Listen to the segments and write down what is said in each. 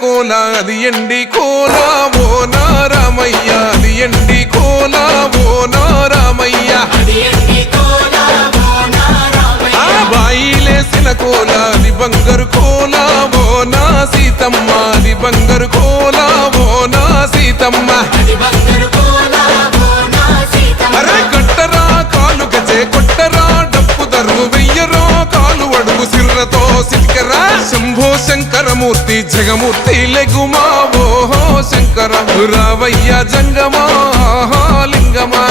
కోల అది ఎండి కోల ఓ నారామయ్య అది ఎండి కోల ఓ నారామయ్య ఆ బాయిలేసిన కోల అది బంగారు కోల ఓ నా సీతమ్మ అది బంగారు కోల ఓ నా సీతమ్మ అరే కట్టరా కాలు గజే కొట్టరా డప్పు దరువు వెయ్యరో కాలు అడుగు సిర్రతో సిటికరా శంభో శంకరమూర్తి జగమూర్తి లెగుమా ఓహో శంకర రావయ్య జంగమా లింగమా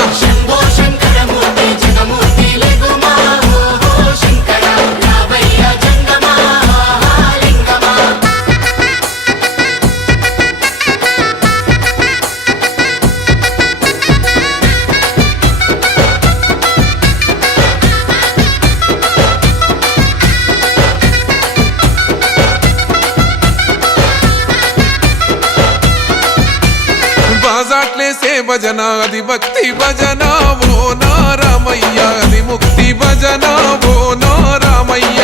బాజాట్లేసే భజన అది భక్తి భజన ఓ నారామయ్య అది ముక్తి భజన ఓ నారామయ్య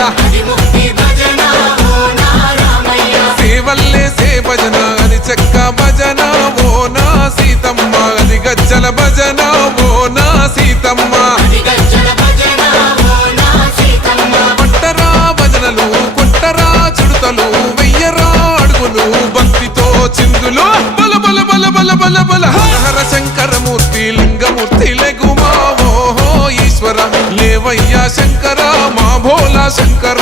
సేవల్లేసే భజన అది చెక్క భజన ఓ నా సీతమ్మ అది గజ్జల భజన ఓ నా సీతమ్మ పట్టరా భజనలు కొట్టరా చుడతలు వెయ్యరా అడుగులు భక్తితో చిందులు బల బల బల బల బల బల హర శంకరమూర్తి లింగమూర్తి లెగుమా ఓహో ఈశ్వర లేవయ్యా శంకర మా భోలా శంకర